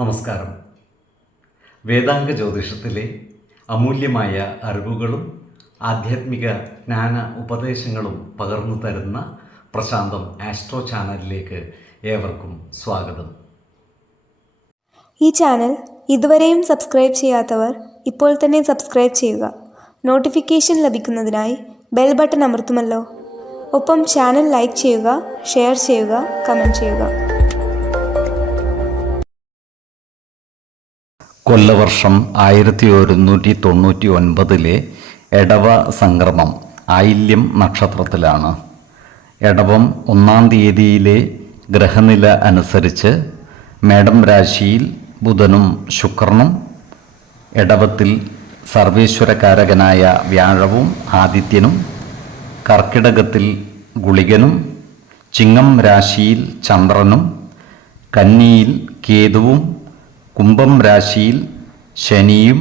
നമസ്കാരം. വേദാംഗ ജ്യോതിഷത്തിലെ അമൂല്യമായ അറിവുകളും ആധ്യാത്മിക ജ്ഞാന ഉപദേശങ്ങളും പകർന്നു തരുന്ന പ്രശാന്തം ആസ്ട്രോ ചാനലിലേക്ക് ഏവർക്കും സ്വാഗതം. ഈ ചാനൽ ഇതുവരെയും സബ്സ്ക്രൈബ് ചെയ്യാത്തവർ ഇപ്പോൾ തന്നെ സബ്സ്ക്രൈബ് ചെയ്യുക. നോട്ടിഫിക്കേഷൻ ലഭിക്കുന്നതിനായി ബെൽ ബട്ടൺ അമർത്തുമല്ലോ. ഒപ്പം ചാനൽ ലൈക്ക് ചെയ്യുക, ഷെയർ ചെയ്യുക, കമൻറ്റ് ചെയ്യുക. കൊല്ലവർഷം 1199 എടവ സംക്രമം ആയില്യം നക്ഷത്രത്തിലാണ്. എടവം 1-ാം തീയതിയിലെ ഗ്രഹനില അനുസരിച്ച് മേടം രാശിയിൽ ബുധനും ശുക്രനും, എടവത്തിൽ സർവേശ്വരകാരകനായ വ്യാഴവും ആദിത്യനും, കർക്കിടകത്തിൽ ഗുളികനും, ചിങ്ങം രാശിയിൽ ചന്ദ്രനും, കന്നിയിൽ കേതുവും, കുംഭം രാശിയിൽ ശനിയും,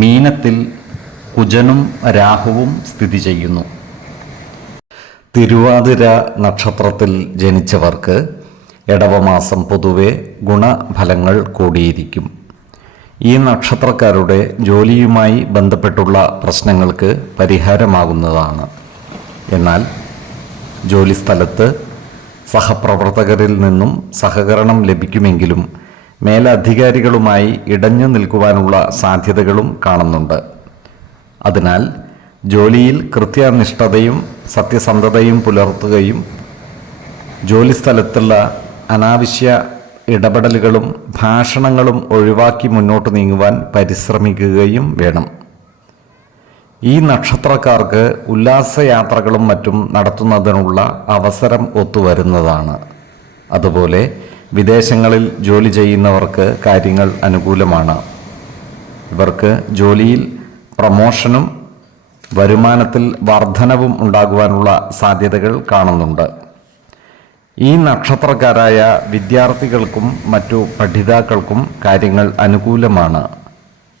മീനത്തിൽ കുജനും രാഹുവും സ്ഥിതി ചെയ്യുന്നു. തിരുവാതിര നക്ഷത്രത്തിൽ ജനിച്ചവർക്ക് എടവമാസം പൊതുവെ ഗുണഫലങ്ങൾ കൂടിയിരിക്കും. ഈ നക്ഷത്രക്കാരുടെ ജോലിയുമായി ബന്ധപ്പെട്ടുള്ള പ്രശ്നങ്ങൾക്ക് പരിഹാരമാകുന്നതാണ്. എന്നാൽ ജോലിസ്ഥലത്ത് സഹപ്രവർത്തകരിൽ നിന്നും സഹകരണം ലഭിക്കുമെങ്കിലും മേലധികാരികളുമായി ഇടഞ്ഞു നിൽക്കുവാനുള്ള സാധ്യതകളും കാണുന്നുണ്ട്. അതിനാൽ ജോലിയിൽ കൃത്യനിഷ്ഠതയും സത്യസന്ധതയും പുലർത്തുകയും ജോലിസ്ഥലത്തുള്ള അനാവശ്യ ഇടപെടലുകളും ഭാഷണങ്ങളും ഒഴിവാക്കി മുന്നോട്ട് നീങ്ങുവാൻ പരിശ്രമിക്കുകയും വേണം. ഈ നക്ഷത്രക്കാർക്ക് ഉല്ലാസയാത്രകളും മറ്റും നടത്തുന്നതിനുള്ള അവസരം ഒത്തുവരുന്നതാണ്. അതുപോലെ വിദേശങ്ങളിൽ ജോലി ചെയ്യുന്നവർക്ക് കാര്യങ്ങൾ അനുകൂലമാണ്. ഇവർക്ക് ജോലിയിൽ പ്രമോഷനും വരുമാനത്തിൽ വർധനവും ഉണ്ടാകുവാനുള്ള സാധ്യതകൾ കാണുന്നുണ്ട്. ഈ നക്ഷത്രക്കാരായ വിദ്യാർത്ഥികൾക്കും മറ്റു പഠിതാക്കൾക്കും കാര്യങ്ങൾ അനുകൂലമാണ്.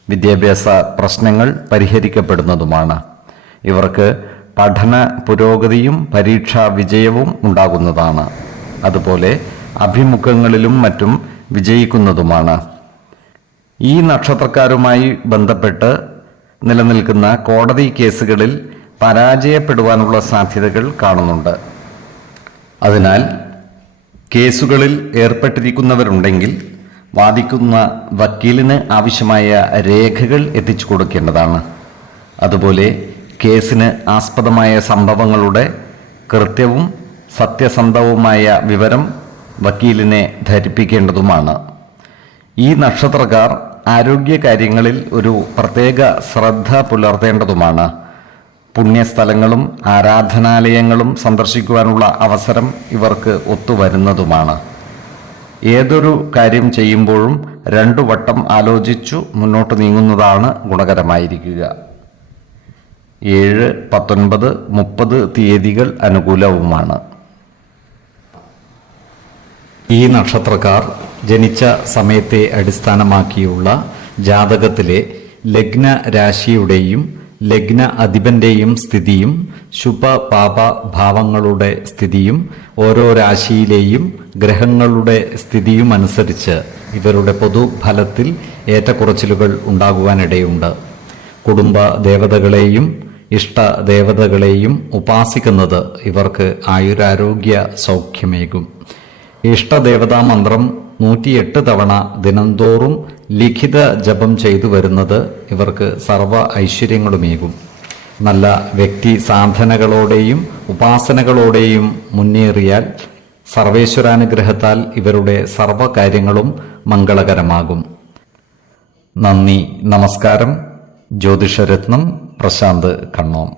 വിദ്യാഭ്യാസ പ്രശ്നങ്ങൾ പരിഹരിക്കപ്പെടുന്നതുമാണ്. ഇവർക്ക് പഠന പുരോഗതിയും പരീക്ഷാ വിജയവും ഉണ്ടാകുന്നതാണ്. അതുപോലെ അഭിമുഖങ്ങളിലും മറ്റും വിജയിക്കുന്നതുമാണ്. ഈ നക്ഷത്രക്കാരുമായി ബന്ധപ്പെട്ട് നിലനിൽക്കുന്ന കോടതി കേസുകളിൽ പരാജയപ്പെടുവാനുള്ള സാധ്യതകൾ കാണുന്നുണ്ട്. അതിനാൽ കേസുകളിൽ ഏർപ്പെട്ടിരിക്കുന്നവരുണ്ടെങ്കിൽ വാദിക്കുന്ന വക്കീലിന് ആവശ്യമായ രേഖകൾ എത്തിച്ചു കൊടുക്കേണ്ടതാണ്. അതുപോലെ കേസിന് ആസ്പദമായ സംഭവങ്ങളുടെ കൃത്യവും സത്യസന്ധവുമായ വിവരം വക്കീലിനെ ധരിപ്പിക്കേണ്ടതുമാണ്. ഈ നക്ഷത്രക്കാർ ആരോഗ്യകാര്യങ്ങളിൽ ഒരു പ്രത്യേക ശ്രദ്ധ പുലർത്തേണ്ടതുമാണ്. പുണ്യസ്ഥലങ്ങളും ആരാധനാലയങ്ങളും സന്ദർശിക്കുവാനുള്ള അവസരം ഇവർക്ക് ഒത്തുവരുന്നതുമാണ്. ഏതൊരു കാര്യം ചെയ്യുമ്പോഴും 2 വട്ടം ആലോചിച്ചു മുന്നോട്ട് നീങ്ങുന്നതാണ് ഗുണകരമായിരിക്കുക. 7, 19, 30 തീയതികൾ അനുകൂലവുമാണ്. ഈ നക്ഷത്രക്കാർ ജനിച്ച സമയത്തെ അടിസ്ഥാനമാക്കിയുള്ള ജാതകത്തിലെ ലഗ്ന രാശിയുടെയും ലഗ്ന അധിപന്റെയും സ്ഥിതിയും ശുഭപാപ ഭാവങ്ങളുടെ സ്ഥിതിയും ഓരോ രാശിയിലെയും ഗ്രഹങ്ങളുടെ സ്ഥിതിയും അനുസരിച്ച് ഇവരുടെ പൊതുഫലത്തിൽ ഏറ്റക്കുറച്ചിലുകൾ ഉണ്ടാകുവാനിടയുണ്ട്. കുടുംബ ദേവതകളെയും ഇഷ്ട ദേവതകളെയും ഉപാസിക്കുന്നത് ഇവർക്ക് ആയുരാരോഗ്യ സൗഖ്യമേകും. ഇഷ്ടദേവതാ മന്ത്രം 108 തവണ ദിനംതോറും ലിഖിത ജപം ചെയ്തു വരുന്നത് ഇവർക്ക് സർവ ഐശ്വര്യങ്ങളുമേകും. നല്ല വ്യക്തി സാധനകളോടെയും ഉപാസനകളോടെയും മുന്നേറിയാൽ സർവേശ്വരാനുഗ്രഹത്താൽ ഇവരുടെ സർവകാര്യങ്ങളും മംഗളകരമാകും. നന്ദി, നമസ്കാരം. ജ്യോതിഷരത്നം പ്രശാന്ത് കണ്ണോം.